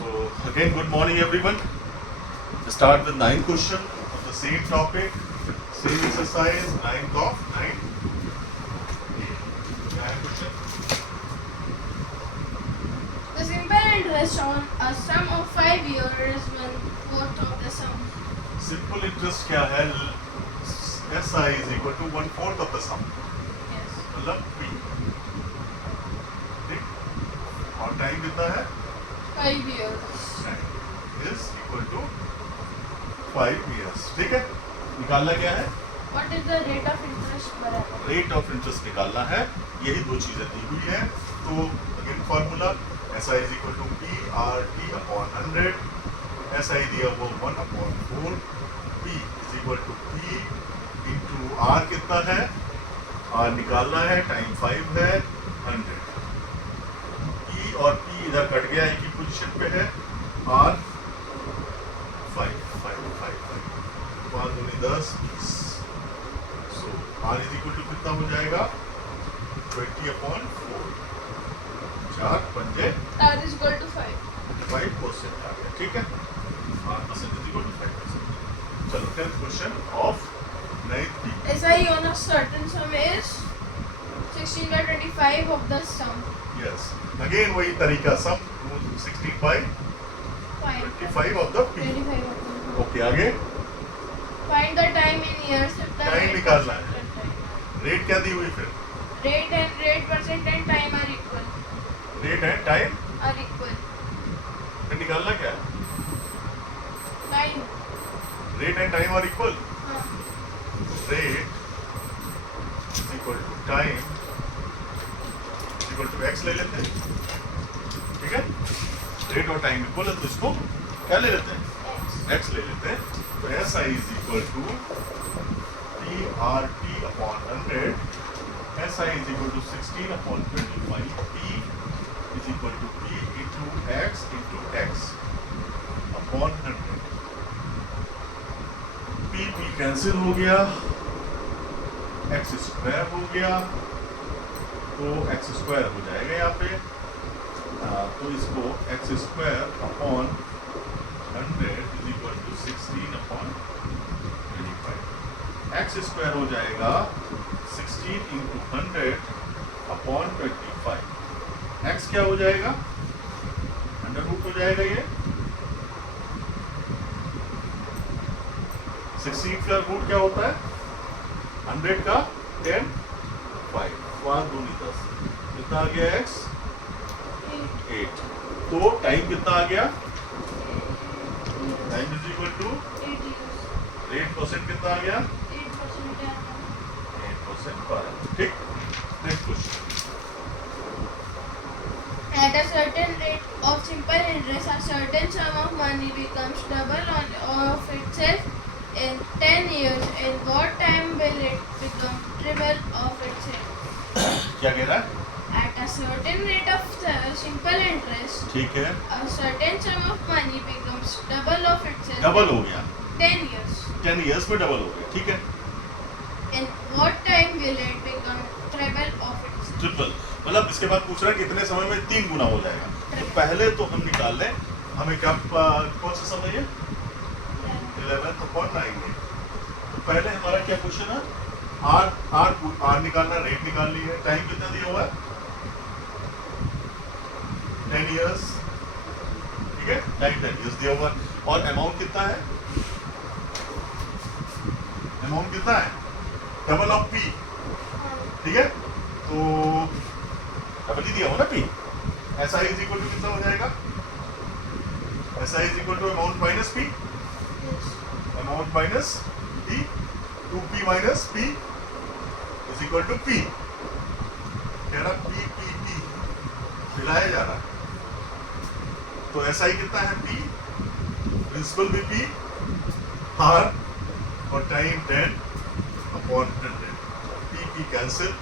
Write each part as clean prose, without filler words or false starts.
So again, good morning everyone. Start with 9th question of the same topic, same exercise, 9th of 9. 9th question. The simple interest on a sum of 5 years is 1/4 of the sum. Simple interest क्या है? SI is equal to 1/4 of the sum. Yes. मतलब P. ठीक? और time कितना है? 5 years. Time is equal to 5 years. ठीक है? निकालना क्या है? What is the rate of interest बराबर? रेट ऑफ इंटरेस्ट निकालना है. यही दो चीजें दी हुई है. तो again formula SI is equal to PRT upon 100. SI दिया वो 1/4. P is equal to P into R कितना है? R निकालना है. टाइम 5 है. 100. P और P इधर कट गया. एक ही पोजीशन पे है. R 5 5 दूनी 10 20. सो R is equal to कितना हो जाएगा? 20/4. 4 पंजे R is equal to 5. 5% आ गया. ठीक है? R% is equal to 5%. चलो 10th question of 9th P. SI on a certain sum is 16/25 of the sum. Yes. Again वही तरीका. Sum 16/25 of the P. 25 of the sum. Okay आगे Find the time in years if the Time rate निकालना of है. time. Rate क्या दी हुई फिर? Rate percent and time are equal. Rate है time Are equal. फिर निकालना क्या है? Time. Rate and time are equal. हाँ. Rate is equal to time equal to x ले लेते हैं. ठीक है? रेट और टाइम इक्वल है तो इसको क्या ले लेते हैं? X. एक्स ले लेते हैं. तो S I is equal to T R T upon 100. S I is equal to 16/25. P is equal to P into X upon 100. P cancel हो गया. एक्स स्क्वायर हो गया. तो एक्स स्क्वायर हो जाएगा यहाँ पे. तो इसको X square upon 100 is equal to 16/25. X square हो जाएगा 16 इंटू 100 अपॉन 25. एक्स क्या हो जाएगा? अंडर रूट हो जाएगा. ये 16 का रूट क्या होता है? 100 का 10 5 5 दूनी 10. कितना आ गया? एक्स 8. तो टाइम कितना आ गया? Time is equal to 8 years. Rate percent कितना आ गया? 8% है. 8% पर. ठीक. Next question. At a certain rate of simple interest, a certain sum of money becomes double of itself in 10 years. In what time will it become triple of itself? क्या कह रहा है? At a certain rate of simple interest, ठीक है. a certain sum of money becomes double of itself double हो गया. 10 years. 10 years में double हो गया. ठीक है. In what time will it become triple of itself? Triple मतलब इसके बाद पूछ रहा है कितने समय में 3 गुना हो जाएगा. तो पहले तो हम निकाल लें. हमें क्या कौन सा समय है? 11/9 है. तो पहले हमारा क्या क्वेश्चन है? आर निकालना. रेट निकालनी है. टाइम कितना दिया हुआ है? 10 years. ठीक है. टाइम 10 years दिया हुआ है. और अमाउंट कितना है? अमाउंट कितना है? Double of P. ठीक है. तो डबल ही दिया हुआ ना P. S I is equal to कितना हो जाएगा? S I is equal to amount minus P. Yes. Amount minus P. 2p minus P is equal to P. कह रहा पी पी पी मिलाया जा रहा है. तो एस आई कितना है? पी. प्रिंसिपल भी पी. आर और टाइम 10/100. P cancel.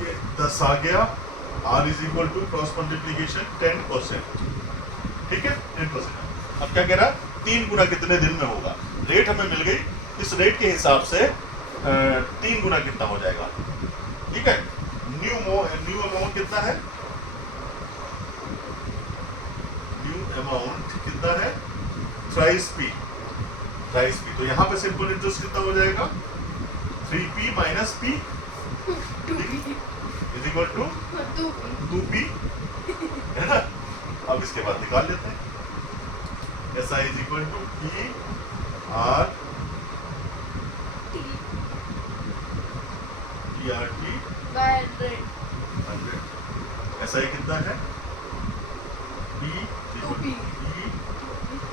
ये 10 आ गया. R is equal to cross multiplication 10%. ठीक है. 10%. अब क्या कह रहा है? 3 गुना कितने दिन में होगा? रेट हमें मिल गई. इस रेट के हिसाब से 3 गुना कितना हो जाएगा? ठीक है. न्यू अमाउंट कितना है? अमाउंट कितना है, थ्राइस पी, थ्राइस पी। तो यहाँ पे सिंपल इंटरेस्ट कितना हो जाएगा, 3p minus p 2p is equal to 2p, है ना। अब इसके बाद निकाल लेते हैं, SI is equal to P R TRT by 100. 100। SI कितना है, P equal to P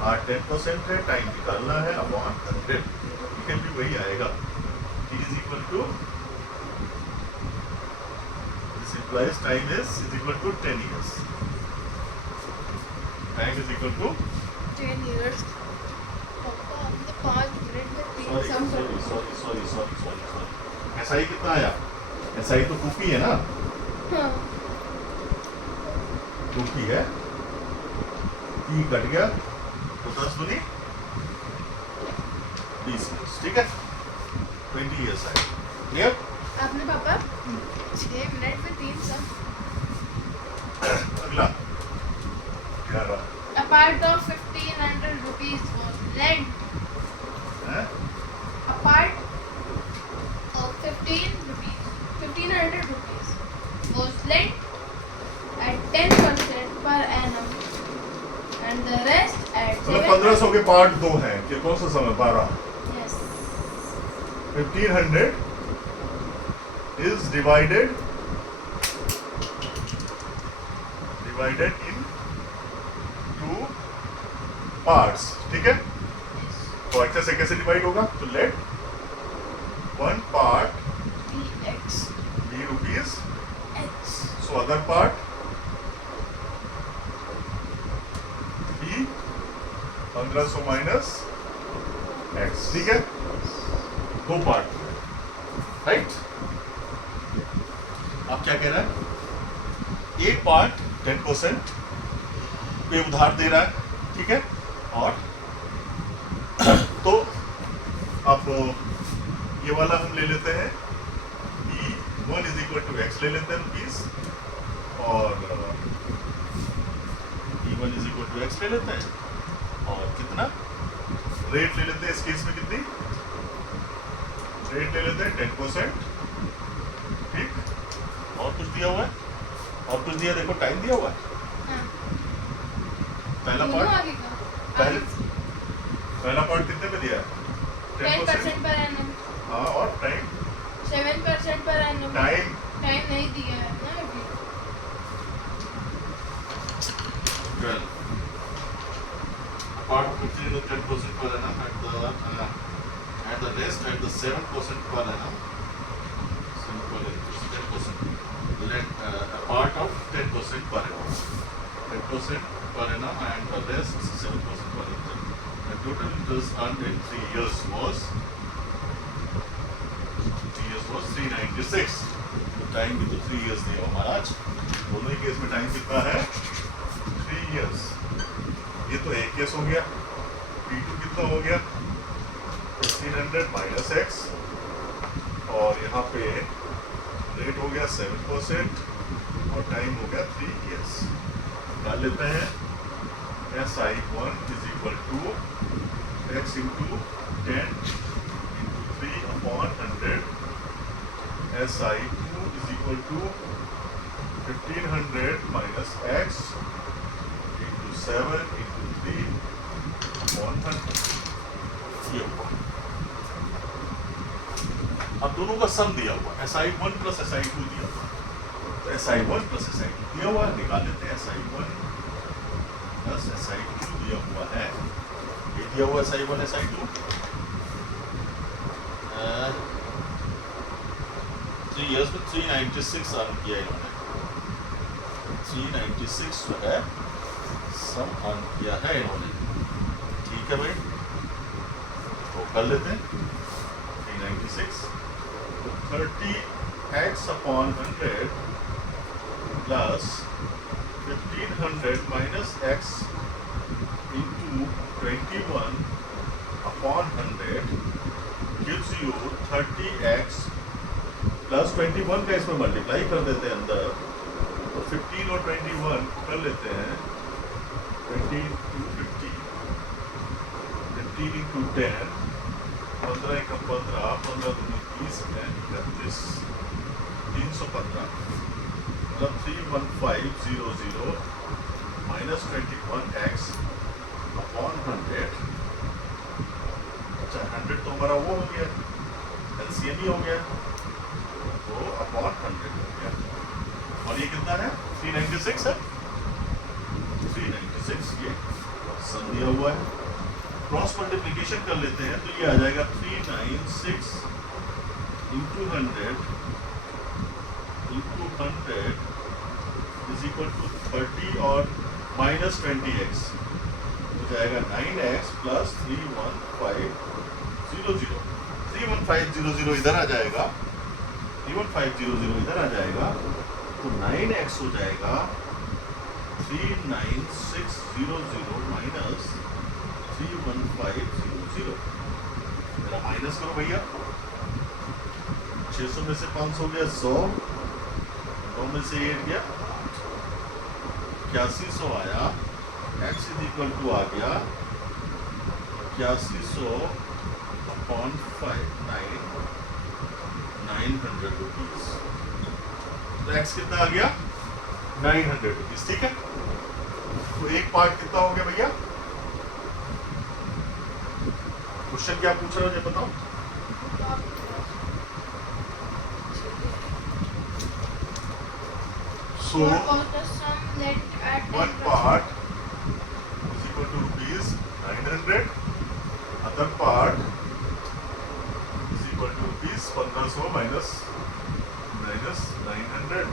R 10% है, टाइम निकालना है अपॉन 100, ये भी वही आएगा। T is equal to, this implies time is equal to 10 years, time is equal to 10 years. पापा हमने 5 मिनट में 3 सम सॉरी SI कितना आया, SI तो 2p है ना, हाँ 2p है, p कट गया तो 10 दूनी 20 years, ठीक है, 20 years आए, क्लियर। आपने पापा 6 मिनट में 3 सम। अगला क्या रहा A part of 1500 rupees was lent. है, A part of 1500 rupees was lent at 10% per annum, and the rest at मतलब 1500 के पार्ट दो हैं कि कौन सा समय, 12, Yes. 1500 is divided in 2 parts, ठीक है। तो अच्छे से कैसे डिवाइड होगा, तो late 1 part Dx be rupees, X. so other part be 1500 minus x, ठीक है, 2 पार्ट, राइट। अब क्या कह रहा है, एक पार्ट 10% पे उधार दे रहा है, ठीक है, और तो अब ये वाला हम ले लेते हैं, E1 is equal to x ले लेते हैं रुपीज, और E1 is equal to x ले लेते हैं, और कितना रेट ले लेते हैं, इस केस में कितनी रेट ले लेते हैं, 10%, ठीक। और कुछ दिया हुआ है, और कुछ दिया, देखो टाइम दिया हुआ है, हाँ पहला दोनों पार्ट, आगे का पहला पार्ट कितने में दिया है, 10% per annum. हाँ, और time 7% per annum. Time time नहीं दिया है ना अभी. 12 part 15 to 10% per annum at the rest at the 7% per annum, simple interest 10%, a part of 10% per annum, 10% per annum, and the rest 7% per annum. The total interest earned in 3 years was 396. तो time भी तो 3 years दिया हमारा आज, दोनों ही case में time कितना है, 3 years। ये तो एक केस हो गया, P2 कितना हो गया, 1500 माइनस एक्स, और यहाँ पे रेट हो गया 7% और टाइम हो गया 3 years। निकाल लेते हैं, SI1 is equal to x into 10 into 3 upon 100, SI2 is equal to 1500 minus x into 7 into 3 upon 100, ये हुआ। अब दोनों का सम दिया हुआ, SI1 प्लस SI2 दिया हुआ, तो SI1 प्लस SI2 दिया हुआ है, निकाल लेते हैं, SI1 प्लस SI2 दिया हुआ है, ये दिया हुआ SI1 SI2, 3 years में 396 अर्न किया इन्होंने, 396 जो है सम अर्न किया है इन्होंने, ठीक है भाई, तो कर लेते हैं 396, 30x upon 100 plus 1500 minus x into 21 upon 100 gives you 30x plus 21 का इसमें मल्टीप्लाई कर देते हैं अंदर, तो 15 और 21 कर लेते हैं, 20 टू 10, 15 एकम 15, 15 दूनी 30 में 31, 315 मतलब 31500 माइनस 21x अपॉन 100। अच्छा 100 तो हमारा वो हो गया, एलसीएम ही हो गया, तो अपॉन 100 हो गया। और ये कितना है? 396 है, 396 ये सम दिया हुआ है। क्रॉस मल्टीप्लिकेशन कर लेते हैं तो ये आ जाएगा 396 इंटू 100 इज इक्वल टू 30 और माइनस 20x हो जाएगा 9x प्लस 31500। 31500 इधर आ जाएगा, 31500 इधर आ जाएगा, तो 9x हो जाएगा 39600 माइनस 31500। जरा माइनस करो भैया, 600 में से 500 गया 100, 9 में से 8 गया 8100 आया। x इज इक्वल टू आ गया 8100 अपॉन 900 रुपीज। तो x कितना आ गया? 900 रुपीज। ठीक है, तो एक पार्ट कितना हो गया भैया? क्वेश्चन क्या पूछ रहे हो ये बताओ। So What was the sum lent at one 10%? part is equal to rupees 900, other part is equal to rupees 1500 minus 900,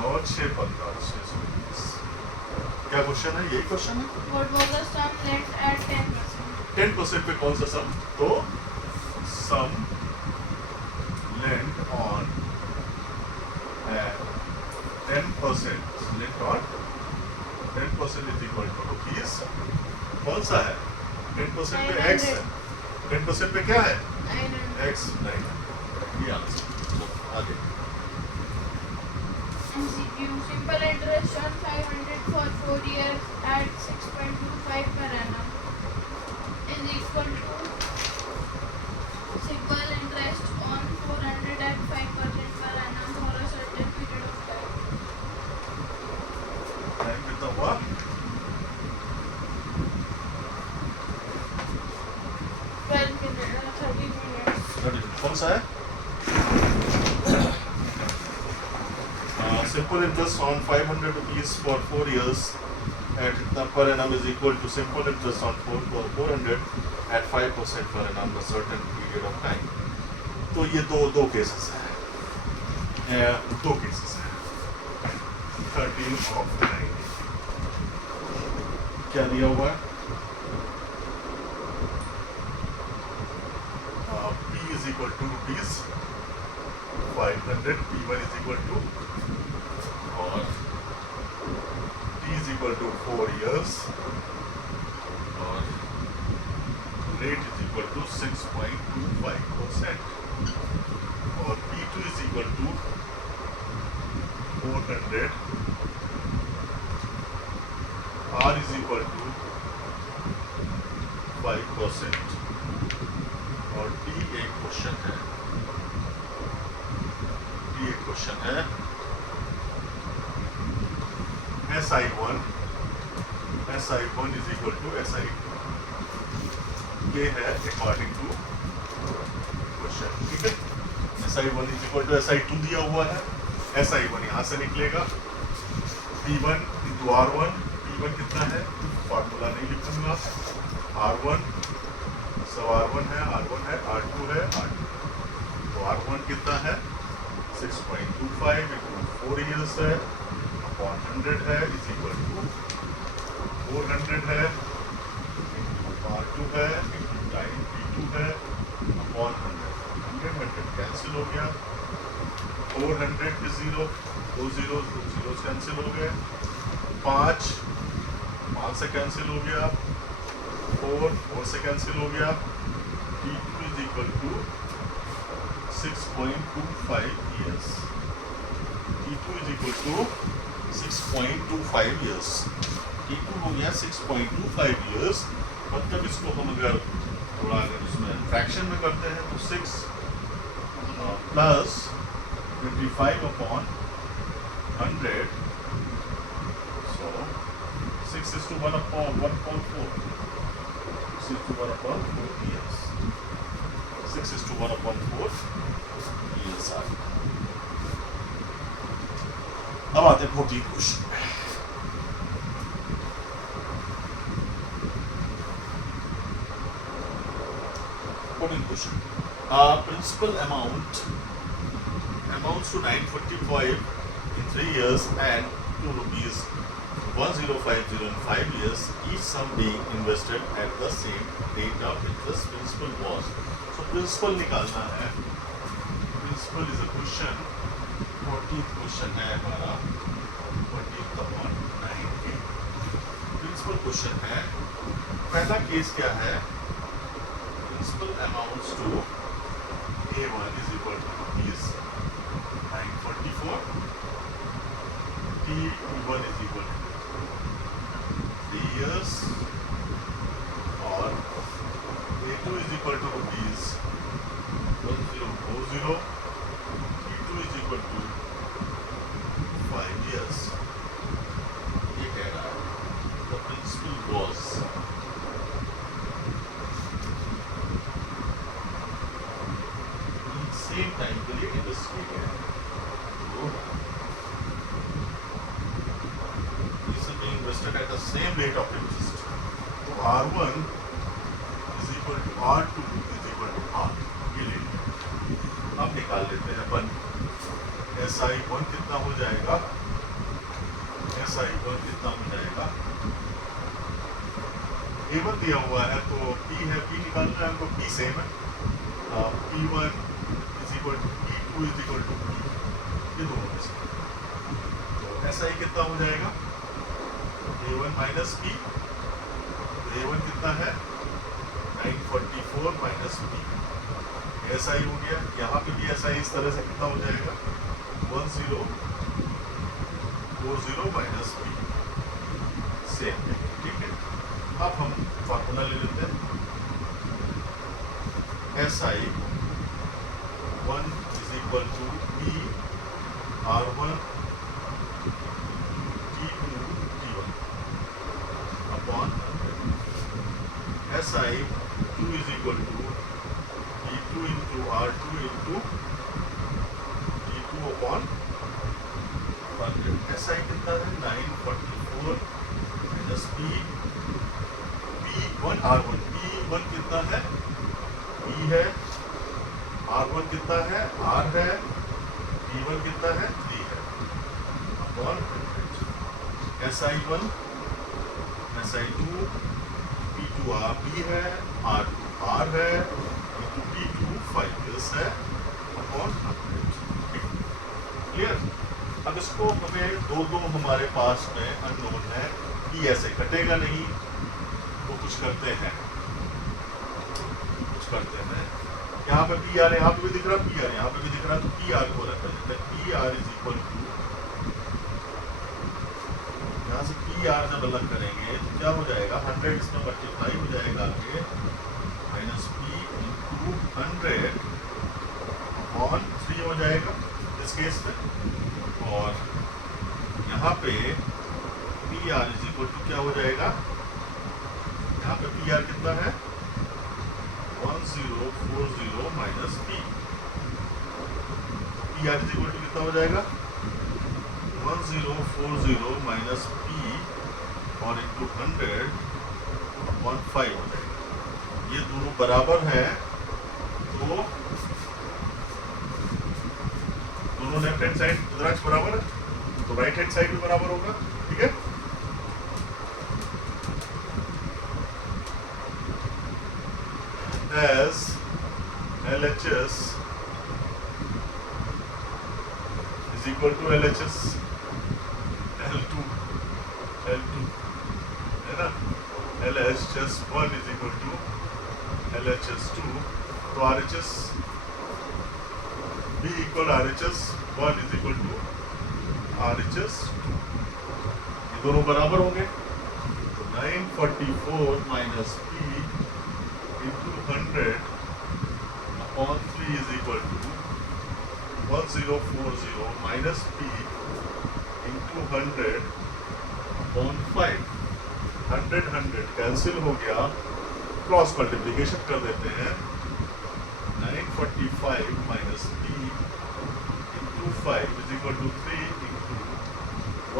9 6 15 600 rupees। क्या क्वेश्चन है? यही क्वेश्चन है। What was the sum lent at 10%? 10% पे कौन सा सम? तो sum lent on 10%, lent on 10% is equal to rupees, कौन सा है? 10% पे x है, 10% पे क्या है? 900. x 900। ये आंसर। आगे MCQ. Simple interest on 500 for 4 years at 6.25 per annum is equal to simple interest on 400 at 5% per annum for a certain period of time. Time कितना हुआ? 12 minutes, 30 minutes. कौन सा है? Simple interest on 500 rupees for 4 years at per annum is equal to simple interest on 400 at 5% per annum a certain period of time। तो ये दो cases हैं, दो केसेस हैं। 13 of 90 क्या दिया हुआ है? P is equal to rupees 500, P1 is equal to और T is equal to 4 years और rate is equal to 6.25% और P2 is equal to 400, R is equal to 5% और T एक क्वेश्चन है, T एक क्वेश्चन है। SI1 is equal to SI2, ये है अकॉर्डिंग टू क्वेश्चन। ठीक है, SI1 is equal to SI2 दिया हुआ है। SI1 यहाँ से निकलेगा P1 into R1, P1 कितना है? फार्मूला नहीं लिखूंगा। R1 सब R1 है, R2 है, R2। तो R1 कितना है? 6.25 into 4 years है अपॉन 100 है इज इक्वल टू 400 है R2 है टाइम P2 है अपॉन 100 कैंसिल हो गया। 400 के 0, 2 zeros कैंसिल हो गए। 5 से कैंसिल हो गया। 4 से कैंसिल हो गया। P2 is equal to 6.25 years। T2 is equal to 6.25 years। T2 हो गया 6.25 years। मतलब इसको हम अगर थोड़ा अगर उसमें फ्रैक्शन में करते हैं तो 6 plus 25 upon 100, so 6 is to 1 upon 1/4. 6 is to 1 upon 4 years. 6 is to 1 upon 4 years आ गया। अब आते हैं 14 question. 14 question. Principal amount amounts to 945 in 3 years and to rupees 1050 in 5 years, each sum being invested at the same rate of interest. Principal was. So principal निकालना है। Principal is a question. 14th question है हमारा 14th upon 9A। Principal question है। पहला case क्या है? Principal amounts to A1 is equal to rupees 944, T1 is equal to 3 years, or A2 is equal to rupees 1040, T2 is equal to 5 years। ये कह रहा है the principal was same time के लिए इन्वेस्ट है। तो इसे भी invested at the same rate of interest. तो R1 is equal to R2 is equal to R, ये रेट अब निकाल लेते हैं अपन। SI1 कितना हो जाएगा? SI1 कितना हो जाएगा? A1 दिया हुआ है तो P है, P निकालना है हमको, P सेम है। P1 equal to P2 is equal to P, ये दोनों में से तो SI कितना हो जाएगा? A1 minus P। A1 कितना है? 944 माइनस P। SI हो गया। यहाँ पे भी SI इस तरह से कितना हो जाएगा? 1040 माइनस P, सेम है। ठीक है, अब हम फॉर्मूला ले लेते हैं। SI 1 is equal to P R1 T2 T1 upon SI 2 is equal to T2 into R2 into T2 upon 100। SI कितना है? 944 minus P1 R1, P1 कितना है? P है। R1 कितना है? R है। P1 कितना है? 3 है। Upon SI1 SI2 P2 R P है, R2 R है, into P2 5 years है, अपॉन 100। क्लियर? अब इसको हमें दो हमारे पास में अननोन है, P ऐसे कटेगा नहीं, वो कुछ करते हैं। यहाँ पे पी आर, यहाँ पे भी दिख रहा पी आर, यहाँ पे भी दिख रहा, तो पी आर को रखा जाता है। P R is equal to, यहाँ से पी आर जब अलग करेंगे तो क्या हो जाएगा? 100 इसमें मल्टीप्लाई हो जाएगा आगे, माइनस पी इंटू 100 अपॉन 3 हो जाएगा इस केस में। और यहाँ पे P R is equal to क्या हो जाएगा? यहाँ पे पी आर कितना है? 1040 minus P। P R is equal to कितना हो जाएगा? 1040 माइनस P और इंटू 100 अपॉन 5 हो जाएगा। ये दोनों बराबर है तो दोनों लेफ्ट हैंड साइड रुद्राक्ष बराबर है तो राइट हैंड साइड भी बराबर होगा। ठीक है, as LHS is equal to LHS L2 है ना, LHS1 is equal to LHS2, तो RHS B equal RHS1 is equal to RHS2, ये दोनों बराबर होंगे। तो 944 minus P into 100 upon 3 is equal to 1040 minus p into 100 upon 5. 100 cancel हो गया, क्रॉस मल्टीप्लिकेशन कर देते हैं. 945 minus p into 5 is equal to 3 into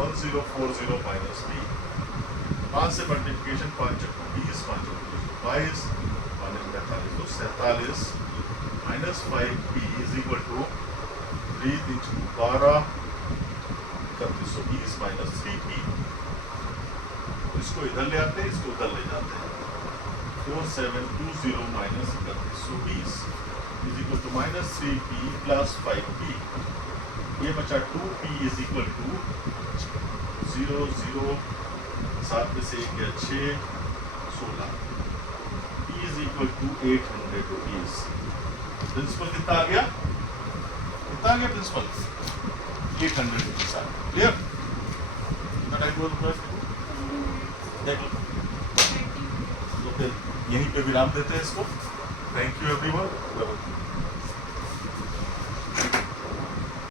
1040 minus p. 5 से मल्टीप्लिकेशन 5 चक्कर 20, 5 चक्कर 22, 5 45 तो 47 minus 5p is equal to 3 into 12 3120 minus 3p. इसको इधर ले आते हैं, इसको उधर ले जाते हैं. 4720 minus 3120 is equal to minus 3p plus 5p. ये बचा 2p is equal to 0 0 7 में से 1 गया 6 16. p is equal to 800 rupees. Principal कितना आ गया? कितना आ गया प्रिंसिपल? 800 rupees आ गया. क्लियर? कितना टाइम हुआ तुम्हारा? देख लो. तो फिर यहीं पे विराम देते हैं इसको. Thank you everyone.